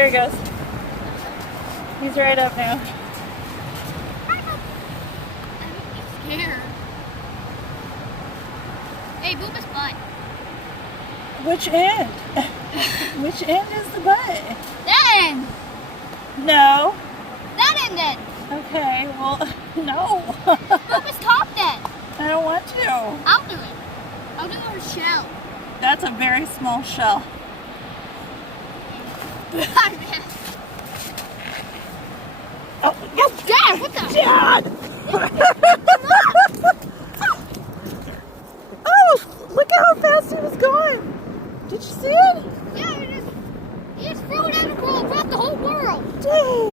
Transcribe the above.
There he goes. He's right up now. I'm scared. Hey, boom his butt. Which end? Which end is the butt? That end. No. That end then. Okay, well, no. Boom his top then. I don't want to. I'll do it. I'll do her shell. That's a very small shell. Oh, Dad, what the? Dad! Oh, look at how fast he was going. Did you see it? Yeah, he just threw it at the world, brought the whole world. Dang.